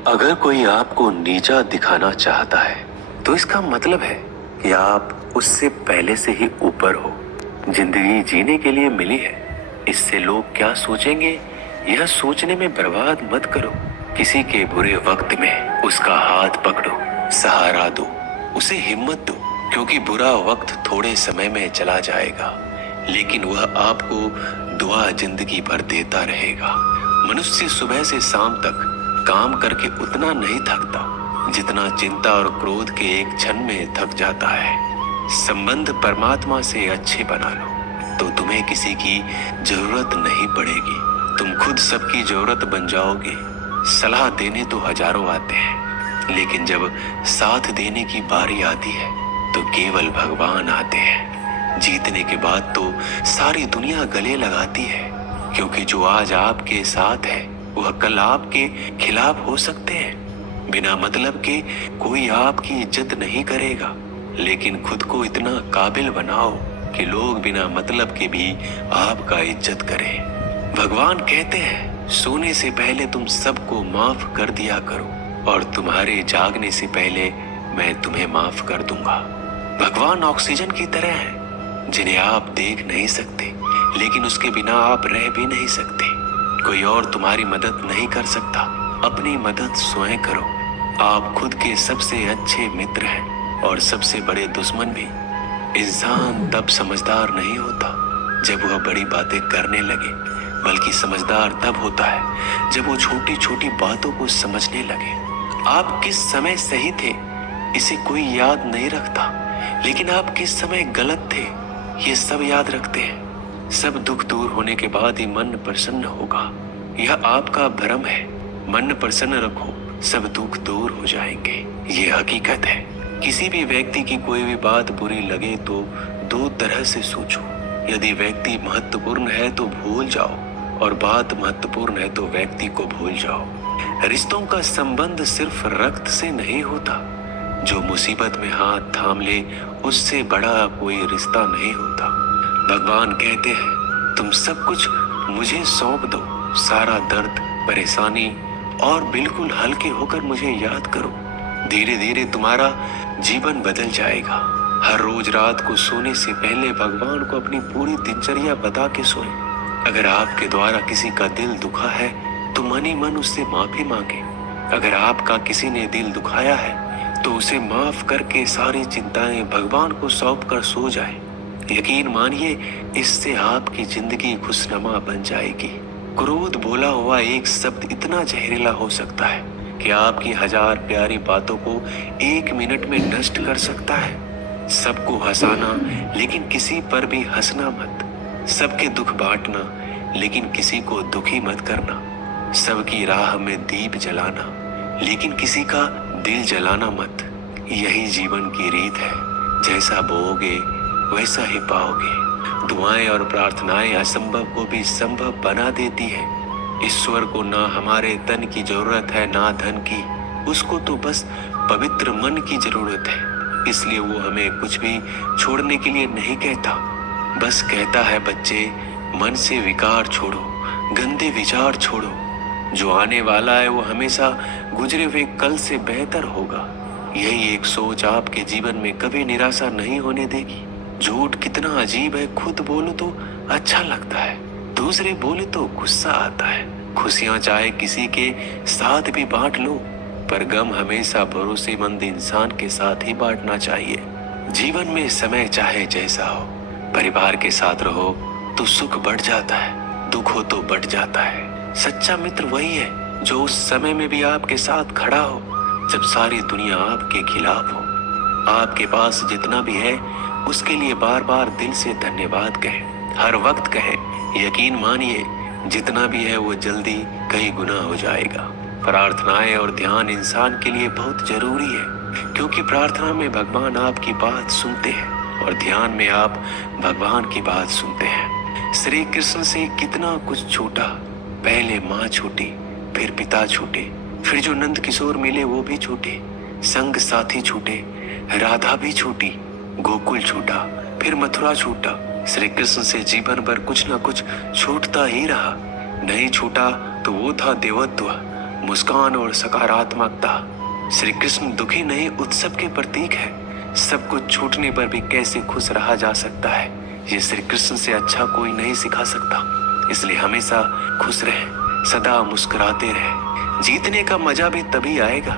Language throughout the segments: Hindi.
अगर कोई आपको नीचा दिखाना चाहता है तो इसका मतलब है कि आप उससे पहले से ही ऊपर हो। जिंदगी जीने के लिए मिली है, इससे लोग क्या सोचेंगे यह सोचने में बर्बाद मत करो। किसी के बुरे वक्त में उसका हाथ पकड़ो, सहारा दो, उसे हिम्मत दो, क्योंकि बुरा वक्त थोड़े समय में चला जाएगा लेकिन वह आपको दुआ जिंदगी भर देता रहेगा। मनुष्य सुबह से शाम तक काम करके उतना नहीं थकता जितना चिंता और क्रोध के एक क्षण में थक जाता है। संबंध परमात्मा से अच्छे बना लो तो तुम्हें किसी की जरूरत नहीं पड़ेगी, तुम खुद सबकी जरूरत बन जाओगे। सलाह देने तो हजारों आते हैं लेकिन जब साथ देने की बारी आती है तो केवल भगवान आते हैं। जीतने के बाद तो सारी दुनिया गले लगाती है, क्योंकि जो आज आपके साथ है वह कल आपके खिलाफ हो सकते हैं। बिना मतलब के कोई आपकी इज्जत नहीं करेगा, लेकिन खुद को इतना काबिल बनाओ कि लोग बिना मतलब के भी आपका इज्जत करें। भगवान कहते हैं सोने से पहले तुम सबको माफ कर दिया करो और तुम्हारे जागने से पहले मैं तुम्हें माफ कर दूंगा। भगवान ऑक्सीजन की तरह है जिन्हें आप देख नहीं सकते लेकिन उसके बिना आप रह भी नहीं सकते। कोई और तुम्हारी मदद नहीं कर सकता, अपनी मदद स्वयं करो। आप खुद के सबसे अच्छे मित्र हैं और सबसे बड़े दुश्मन भी। इंसान तब समझदार नहीं होता जब वह बड़ी बातें करने लगे, बल्कि समझदार तब होता है जब वो छोटी छोटी बातों को समझने लगे। आप किस समय सही थे इसे कोई याद नहीं रखता, लेकिन आप किस समय गलत थे ये सब याद रखते हैं। सब दुख दूर होने के बाद ही मन प्रसन्न होगा, यह आपका भ्रम है। मन प्रसन्न रखो, सब दुख दूर हो जाएंगे, ये हकीकत है। किसी भी व्यक्ति की कोई भी बात बुरी लगे तो दो तरह से सोचो। यदि व्यक्ति महत्वपूर्ण है तो भूल जाओ और बात महत्वपूर्ण है तो व्यक्ति को भूल जाओ। रिश्तों का संबंध सिर्फ रक्त से नहीं होता, जो मुसीबत में हाथ थाम ले उससे बड़ा कोई रिश्ता नहीं होता। भगवान कहते हैं तुम सब कुछ मुझे सौंप दो, सारा दर्द परेशानी, और बिल्कुल हल्के होकर मुझे याद करो। धीरे धीरे तुम्हारा जीवन बदल जाएगा। हर रोज रात को सोने से पहले भगवान को अपनी पूरी दिनचर्या बता के सोए। अगर आपके द्वारा किसी का दिल दुखा है तो मन ही मन उससे माफी मांगे। अगर आपका किसी ने दिल दुखाया है तो उसे माफ करके सारी चिंताएं भगवान को सौंप कर सो जाए। यकीन मानिए इससे आपकी जिंदगी खुशनुमा बन जाएगी। क्रोध बोला हुआ एक शब्द इतना जहरीला हो सकता है कि आपकी हजार प्यारी बातों को एक मिनट में नष्ट कर सकता है। सबको हंसाना लेकिन किसी पर भी हंसना मत। सबके दुख बांटना लेकिन किसी को दुखी मत करना। सबकी राह में दीप जलाना लेकिन किसी का दिल जलाना मत। यही जीवन की रीत है, जैसा बोओगे वैसा ही पाओगे। दुआएं और प्रार्थनाएं असंभव को भी संभव बना देती है। ईश्वर को ना हमारे तन की जरूरत है ना धन की, उसको तो बस पवित्र मन की जरूरत है। इसलिए वो हमें कुछ भी छोड़ने के लिए नहीं कहता, बस कहता है बच्चे मन से विकार छोड़ो, गंदे विचार छोड़ो। जो आने वाला है वो हमेशा गुजरे हुए कल से बेहतर होगा। यही एक सोच आपके जीवन में कभी निराशा नहीं होने देगी। झूठ कितना अजीब है, खुद बोलो तो अच्छा लगता है, दूसरे बोले तो गुस्सा आता है। खुशियां चाहे किसी के साथ भी बांट लो, पर गम हमेशा भरोसेमंद इंसान के साथ ही बांटना चाहिए। जीवन में समय चाहे जैसा हो, परिवार के साथ रहो तो सुख बढ़ जाता है, दुख हो तो बढ़ जाता है। सच्चा मित्र वही है जो उस समय में भी आपके साथ खड़ा हो जब सारी दुनिया आपके खिलाफ हो। आपके पास जितना भी है उसके लिए बार बार दिल से धन्यवाद कहें, हर वक्त कहें। यकीन मानिए जितना भी है वो जल्दी कई गुना हो जाएगा। प्रार्थनाएं और ध्यान इंसान के लिए बहुत जरूरी है, क्योंकि प्रार्थना में भगवान आपकी बात सुनते हैं और ध्यान में आप भगवान की बात सुनते हैं। श्री कृष्ण से कितना कुछ छूटा, पहले माँ छूटी, फिर पिता छूटे, फिर जो नंद किशोर मिले वो भी छूटे, संग साथी छूटे, राधा भी छूटी, गोकुल छूटा, फिर मथुरा छूटा। श्री कृष्ण से जीवन भर कुछ ना कुछ छूटता ही रहा। नहीं छूटा तो वो था देवत्व, मुस्कान और सकारात्मकता। श्री कृष्ण दुखी नहीं, उत्सव के प्रतीक है। सब कुछ छूटने पर भी कैसे खुश रहा जा सकता है, ये श्री कृष्ण से अच्छा कोई नहीं सिखा सकता। इसलिए हमेशा खुश रहें, सदा मुस्कुराते रहें। जीतने का मजा भी तभी आएगा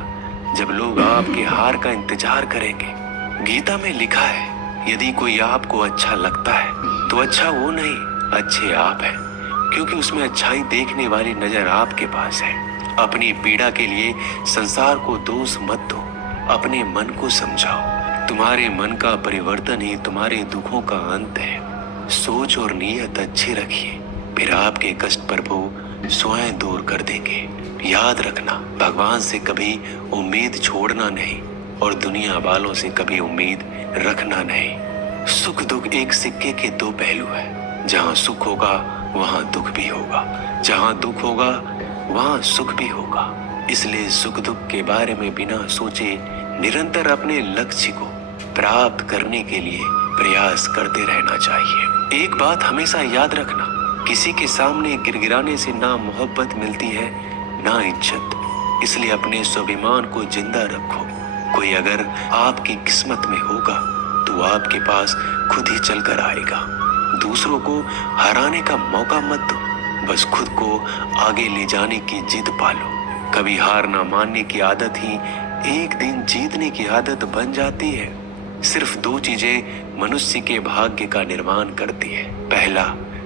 जब लोग आपके हार का इंतजार करेंगे। गीता में लिखा है, यदि कोई आपको अच्छा लगता है तो अच्छा वो नहीं, अच्छे आप हैं, क्योंकि उसमें अच्छाई देखने वाली नजर आपके पास है। अपनी पीड़ा के लिए संसार को दोष मत दो, अपने मन को समझाओ। तुम्हारे मन का परिवर्तन ही तुम्हारे दुखों का अंत है। सोच और नीयत अच्छी रखिए, फिर आपके कष्ट प्रभु स्वयं दूर कर देंगे। याद रखना, भगवान से कभी उम्मीद छोड़ना नहीं और दुनिया वालों से कभी उम्मीद रखना नहीं। सुख दुख एक सिक्के के दो पहलू है। जहाँ सुख होगा वहाँ दुख भी होगा, जहाँ दुख होगा वहाँ सुख भी होगा। इसलिए सुख दुख के बारे में बिना सोचे निरंतर अपने लक्ष्य को प्राप्त करने के लिए प्रयास करते रहना चाहिए। एक बात हमेशा याद रखना, किसी के सामने गिड़गिड़ाने से ना मोहब्बत मिलती है ना इज्जत। इसलिए अपने स्वाभिमान को जिंदा रखो। कोई अगर आपकी किस्मत में होगा तो आपके पास खुद ही चलकर आएगा। दूसरों को हराने का मौका मत दो, बस खुद को आगे ले जाने की जिद पालो। कभी हार ना मानने की आदत ही एक दिन जीतने की आदत बन जाती है। सिर्फ दो चीजें मनुष्य के भाग्य का निर्माण करती है। पहला,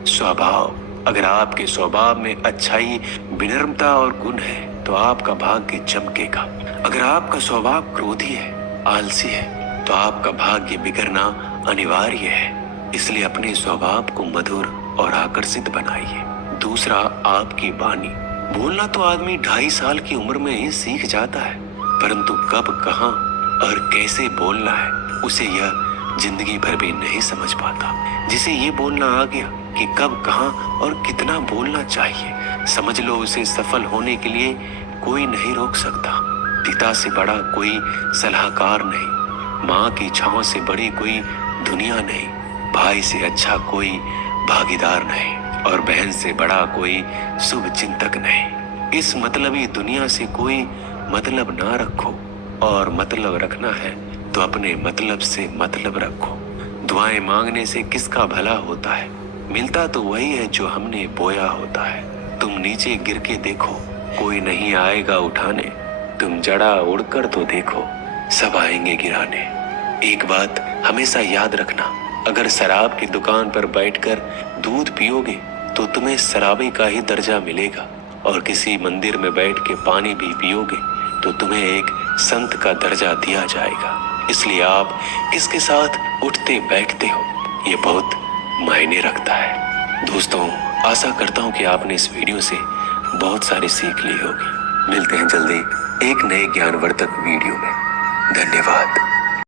स्वभाव। अगर आपके स्वभाव में अच्छाई, विनम्रता और गुण है तो आपका भाग्य चमकेगा। अगर आपका स्वभाव क्रोधी है, आलसी है, तो आपका भाग्य बिगड़ना अनिवार्य है। इसलिए अपने स्वभाव को मधुर और आकर्षित बनाइए। दूसरा, आपकी वाणी। बोलना तो आदमी 2.5 साल की उम्र में ही सीख जाता है, परंतु कब, कहाँ और कैसे बोलना है उसे यह जिंदगी भर भी नहीं समझ पाता। जिसे ये बोलना आ गया कि कब, कहाँ और कितना बोलना चाहिए, समझ लो उसे सफल होने के लिए कोई नहीं रोक सकता। पिता से बड़ा कोई सलाहकार नहीं, माँ की छांव से बड़ी कोई दुनिया नहीं, भाई से अच्छा कोई भागीदार नहीं और बहन से बड़ा कोई शुभ चिंतक नहीं। इस मतलबी दुनिया से कोई मतलब ना रखो, और मतलब रखना है तो अपने मतलब से मतलब रखो। दुआएं मांगने से किसका भला होता है, मिलता तो वही है जो हमने बोया होता है। तुम नीचे गिर के देखो, कोई नहीं आएगा उठाने। तुम जड़ा उड़कर तो देखो, सब आएंगे गिराने। एक बात हमेशा याद रखना, अगर शराब की दुकान पर बैठकर दूध पियोगे तो तुम्हें शराबी का ही दर्जा मिलेगा, और किसी मंदिर में बैठ के पानी भी पियोगे तो तुम्हें एक संत का दर्जा दिया जाएगा। इसलिए आप किसके साथ उठते बैठते हो ये बहुत मायने रखता है। दोस्तों, आशा करता हूँ कि आपने इस वीडियो से बहुत सारी सीख ली होगी। मिलते हैं जल्दी एक नए ज्ञानवर्धक वीडियो में। धन्यवाद।